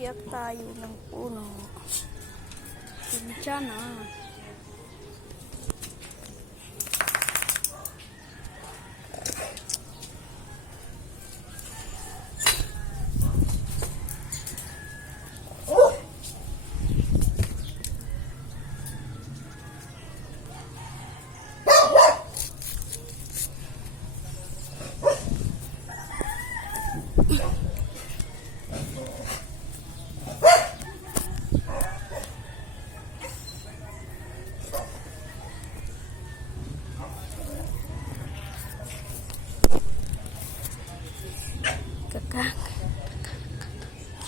Akyat tayo ng puno. Diyan na.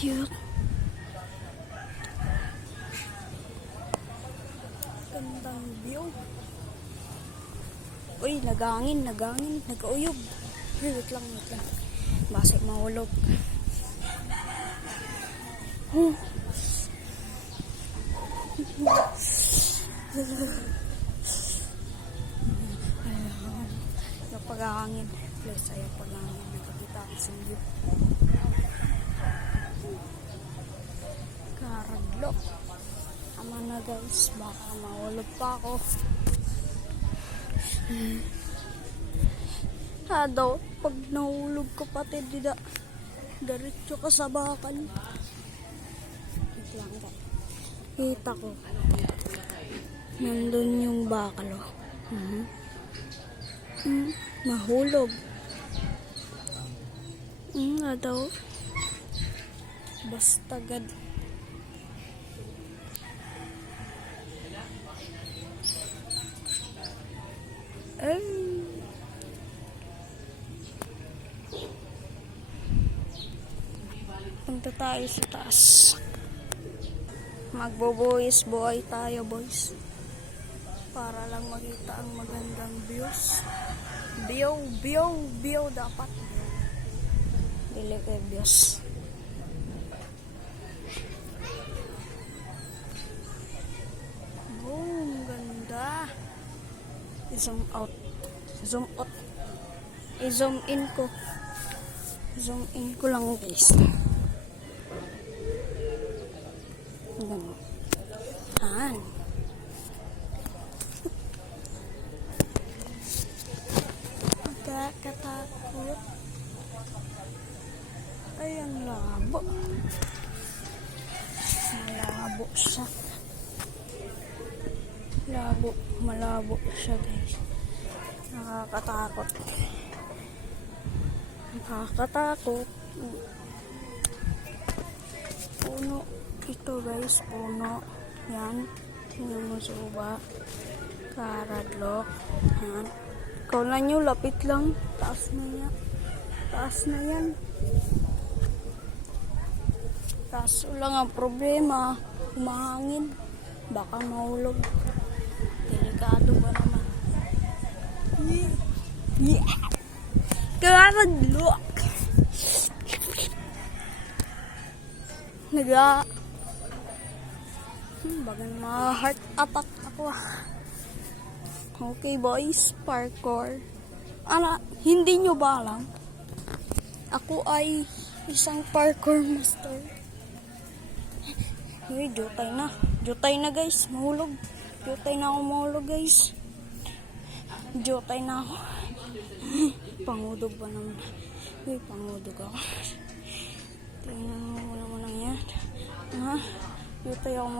Cute. Gandang view. Uy, nagangin, nag-uyog. Wait lang. Base mahulog. Yung pag-ahangin. Please, ayaw pag-ahangin. Nakakita ko sa view. Karadlok. Tama na guys, baka mahulog pa ako. Daw, pag nahulog ko pati dida, diretso ka sa bakal. Kita ko. Nandun yung bakal. Mahulog. Daw. Basta gad. Punta tayo sa taas. Magbo-boys boy tayo boys. Para lang makita ang magandang views. View dapat. Dili kay views. Boom, ganda. I-zoom out. I-zoom in ko. Zoom in ko lang guys. Han. Katakot. Ay, ang labo. Malabo siya. Malabo siya guys. Nakakatakot. Puno ito guys, puno. Yan. Tingnan mo suba. Karadlok. Yan. Ikaw na nyo, lapit lang. Taas na yan. Taas lang ang problema. Humahangin. Baka mahulog. Delikado ba naman? Karadlok. Bagang ma-heart attack ako. Okay boys, parkour. Hindi nyo ba alam? Ako ay isang parkour master. Jutay na guys, mahulog. Jutay na ako guys. Jutay na ako. Pangudog ba naman? Pangudog ako. Tingnan mo naman yan. Jutay ako